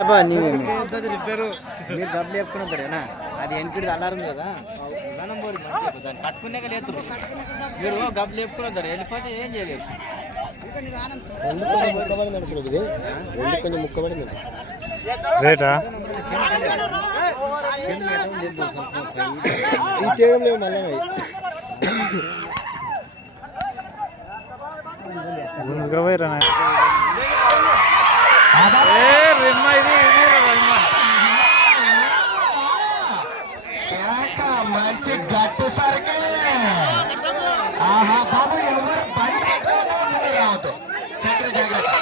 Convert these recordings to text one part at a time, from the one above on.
మీరు డబ్బులు చెప్పుకున్నారేనా అది వెనకటి అల్లారం కదా గనం పోయి మంచిగా దాన్ని కట్టుకునే లేదు మీరు డబ్బులు చెప్పుకున్నారు వెళ్ళిపోతే ఏం చేయలేదు కొంచెం ముక్కబడింది రేటా ఈ తీగం లేవు మళ్ళీ మంచి గట్టు సరికి ఆహా బాబు ఎవరు రావద్దు చక్ర జాగ్రత్త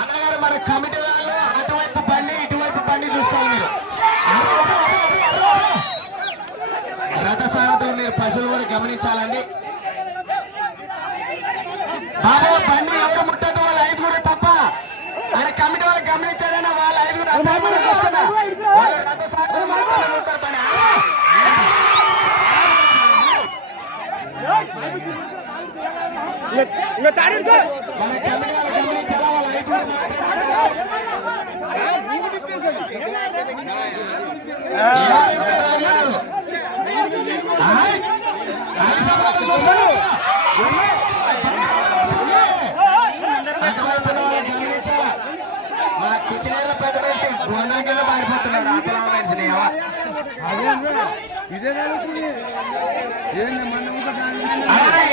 అన్నగారు మన కమిటీ వాళ్ళు అటువైపు బండి ఇటువైపు బండి చూస్తారు మీరు రథసారథులు మీరు పశువులు కూడా గమనించాలండి బాబు బండి ఎవరు ముట్టదు వాళ్ళ ఐదుగురు తప్ప అని కమిటీ వాళ్ళు గమనించాడని వాళ్ళ ఐదుగురు వాళ్ళ రథసారథులు మాత్రమే చూస్తారు పని మన కమిటీ వాళ్ళు గమనించాలా వాళ్ళ ఐదుగురు మా కిచెన్ పెద్ద గొంగళ కింద పారిపోతున్నాడు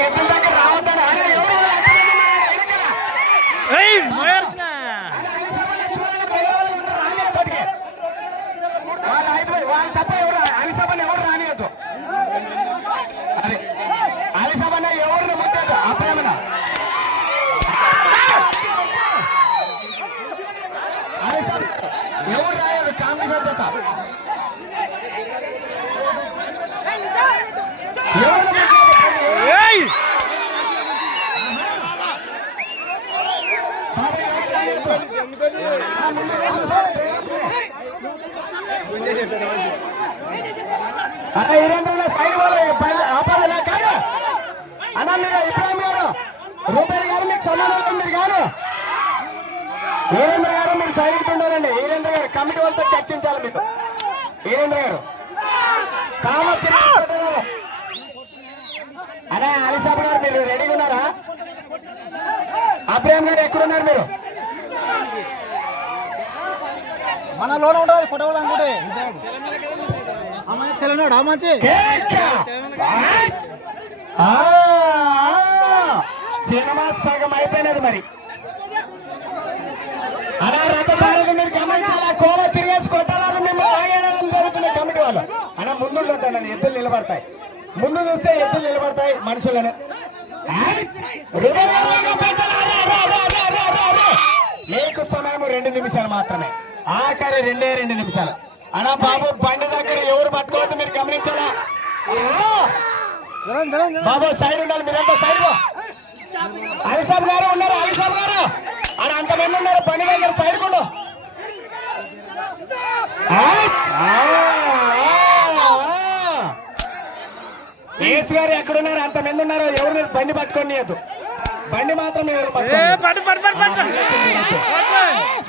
ఎద్దుల దగ్గర రావద్దని వాళ్ళ తప్ప ఎవరు అలిసభని ఎవరు రానియద్దు అరే అలిసభన ఎవరిని ముట్టదు అప్పుడేమన్నా అలిసభ ఎవరు రాయదు కాంగ్రెస్ జత సైడ్ ఆపదలే కాదు అన్న మీరు ఇబ్రాహిం గారు రూపాయలు గారు మీకు సమాధానం మీరు గారు వీరేంద్ర గారు మీరు సైలెంట్ ఉండాలండి వీరేంద్ర గారు కమిటీ వాళ్ళతో చర్చించాలి మీకు వీరేంద్ర గారు అదే అలిసాబ్ గారు మీరు రెడీగా ఉన్నారా అబ్రాహిం గారు ఎక్కడున్నారు మీరు మన లోన ఉండదు కొట్టవాలి అనుకుంటే తెలంగాణ మంచి సినిమా సగం అయిపోయినది మరి అలా రథసారథి మీరు గమనించాలా కోవ తిరిగేసి కొట్టాలని మిమ్మల్ని ఆగేయడం జరుగుతుంది కమిటీ వాళ్ళు అలా ముందు ఉంటానండి ఎద్దులు నిలబడతాయి ముందు చూస్తే ఎద్దులు నిలబడతాయి మనుషులను మీకు సమయం 2 నిమిషాలు మాత్రమే ఆఖరి 2 నిమిషాలు అలా బాబు బండి దగ్గర ఎవరు పట్టుకోవద్దు మీరు గమనించాలా బాబు సైడ్ ఉండాలి మీరంతా సైడ్ అలిసాబ్ గారు ఉన్నారు అలిసాబ్ గారు అని అంతమంది ఉన్నారు బండి దగ్గర సైడ్ కూడా ఏసు గారు ఎక్కడున్నారు అంతమంది ఉన్నారు ఎవరు మీరు బండి పట్టుకోనియద్దు బండి మాత్రం ఎవరు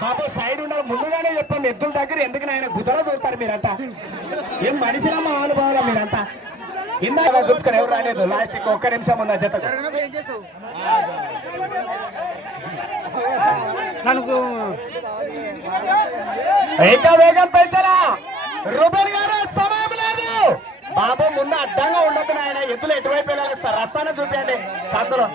బాబు సైడ్ ఉన్నారు ముందుగానే చెప్పండి ఎద్దుల దగ్గర ఎందుకు నాయన గుద్దలో దూరుతారు మీరంతా ఏం మనిషినమ్మా వాళ్ళు బాగా మీరంతా ఇందాక చూసుకొని ఎవరు రాలేదు లాస్ట్ ఒక్క నిమిషం ఉందా జత ఇంకా వేగం పెంచాలా రూబెన్ గారు సమయం లేదు బాబు ముందు అడ్డంగా ఉండదు నాయన ఎద్దులు ఎటువైపు వెళ్ళాలి సార్ రస్తానే చూపించండి సందులో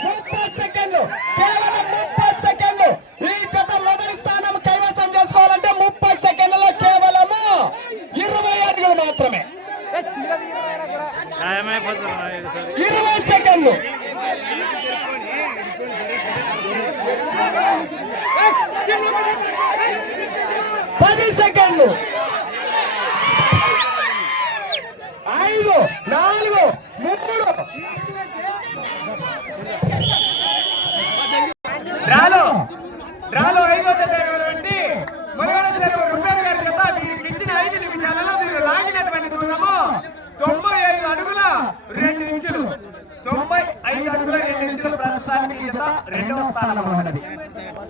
30 సెకండ్లు కేవలం 30 సెకండ్లు ఈ జత మొదటి స్థానం కైవసం చేసుకోవాలంటే 30 సెకండ్లలో కేవలము 20 అడుగులు మాత్రమే 20 సెకండ్లు 10 సెకండ్లు 5 4 3 డ్రాలో డ్రాలో 5వ జత అయినటువంటి మురగల చెరువు రుద్రన్ గారి జత మీకు ఇచ్చిన 5 నిమిషాలలో మీరు లాగినటువంటి దూరము 95 అడుగుల 2 ఇంచులు. 95 అడుగుల 2 ఇంచులు. ప్రస్తుతానికి ఈ జత 2వ స్థానంలో ఉన్నది.